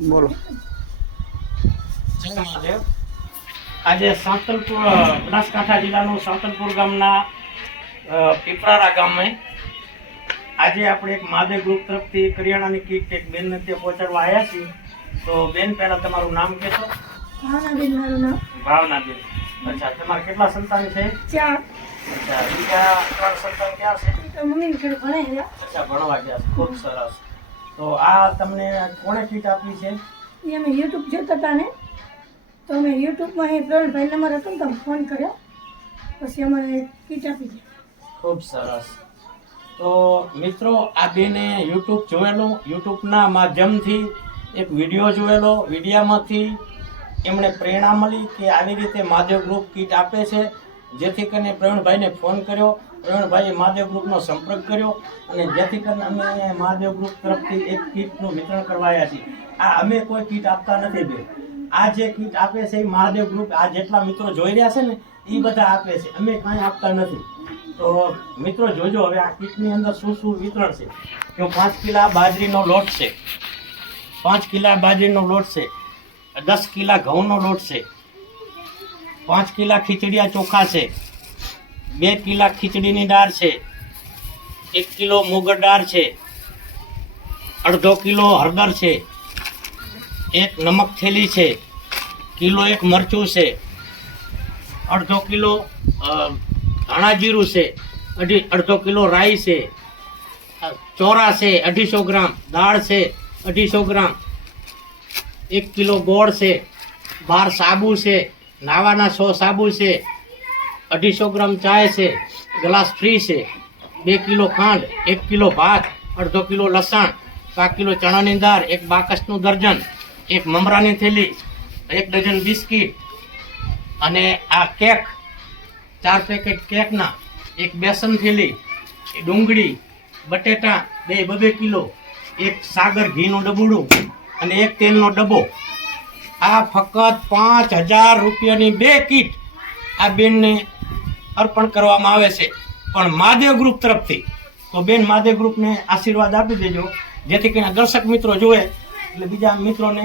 બોલો. જય મહાદેવ. આજે સાંતલપુર બનાસકાંઠા જિલ્લાનું સાંતલપુર ગામના પીપળારા ગામે આજે આપણે એક મહાદેવ ગ્રુપ તરફથી કરિયાણાની કીટ એક બેનને ત્યાં પહોંચાડવા આવ્યા છીએ. તો બેન, પહેલા તમારું નામ કહેશો? ભાવનાબેન મારું નામ. ભાવનાબેન. અચ્છા, તમારે કેટલા સંતાન છે? 4. અચ્છા, બીજા 3 સંતાન ક્યાં છે? તો મમ્મીને ઘરે ભણે છે. અચ્છા, ભણવા ગયા છે. ખૂબ સરસ. તો આ તમને કોણે કીટ આપી છે? એ અમે યુટ્યુબ જોતા હતા ને, તો અમે યુટ્યુબમાં એ પ્રવીણભાઈ નંબર હતો ને, તો અમે ફોન કર્યો, પછી અમારે કીટ આપી છે. ખૂબ સરસ. તો મિત્રો, આ બેને યુટ્યુબ જોયેલું, યુટ્યુબના માધ્યમથી એક વિડીયો જોયેલો, વિડીયામાંથી એમણે પ્રેરણા મળી કે આવી રીતે મહાદેવ ગ્રુપ કીટ આપે છે. જેથી કરીને પ્રવીણભાઈને ફોન કર્યો, પ્રવીણભાઈએ મહાદેવ ગ્રુપનો સંપર્ક કર્યો અને જેથી કરીને અમે મહાદેવ ગ્રુપ તરફથી એક કીટનું વિતરણ કરવા આવ્યા છીએ. આ અમે કોઈ કીટ આપતા નથી બે. આ જે કીટ આપે છે એ મહાદેવ ગ્રુપ, આ જેટલા મિત્રો જોઈ રહ્યા છે ને એ બધા આપે છે, અમે કાંઈ આપતા નથી. તો મિત્રો જોજો હવે આ કીટની અંદર શું શું વિતરણ છે. જો 5 કિલા બાજરીનો લોટ છે, 5 કિલા બાજરીનો લોટ છે, 10 કિલા ઘઉંનો લોટ છે, 5 કિલા ખીચડિયા ચોખા છે, 2 કિલા ખીચડીની દાળ છે, 1 કિલો મુગર દાળ છે, 1/2 કિલો હળદર છે, 1 નમક થેલી છે, 1 કિલો મરચું છે, 1/2 કિલો ધાણા જીરું છે, 1/2 કિલો રાઈ છે, ચોરા છે 250 ગ્રામ, દાળ છે 250 ગ્રામ, 1 કિલો ગોળ છે, 12 સાબુ છે, નાવાના 100 સાબુ છે, 250 ગ્રામ ચાય છે, ગ્લાસ ફ્રી છે, 2 કિલો ખાંડ, 1 કિલો ભાત, 1/2 કિલો લસણ, 5 કિલો ચણાની દાળ, 1 બાકસનું દર્જન, 1 મમરાની થેલી, 1 ડઝન બિસ્કીટ અને આ કેક, 4 પેકેટ કેકના, 1 બેસન થેલી, ડુંગળી, બટેટા 2 કિલો, 1 સાગર ઘીનું ડબુડું અને 1 તેલનો ડબ્બો. આ ફક્ત 5000 રૂપિયાની 2 કીટ આ બેનને અર્પણ કરવામાં આવે છે, પણ મહાદેવ ગ્રુપ તરફથી. તો બેન, મહાદેવ ગ્રુપને આશીર્વાદ આપી દેજો, જેથી કરીને દર્શક મિત્રો જોવે એટલે બીજા મિત્રોને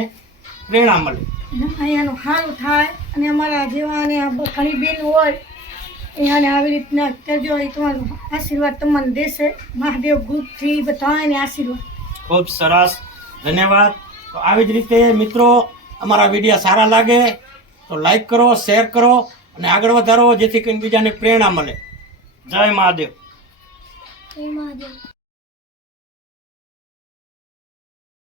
પ્રેરણા મળે. અહીંયાનું સારું થાય અને અમારા જેવાને ઘણી બેન હોય અહીંયાને આવી રીતના કરજો. એ તમારો આશીર્વાદ તમને દેશે, મહાદેવ ગ્રુપથી બધાને આશીર્વાદ. ખૂબ સરસ, ધન્યવાદ. તો આવી જ રીતે મિત્રો અમારા વિડીયો સારા લાગે તો લાઈક કરો, શેર કરો અને આગળ વધારો, જેથી કરીને બીજાને પ્રેરણા મળે. જય મહાદેવ. જય મહાદેવ.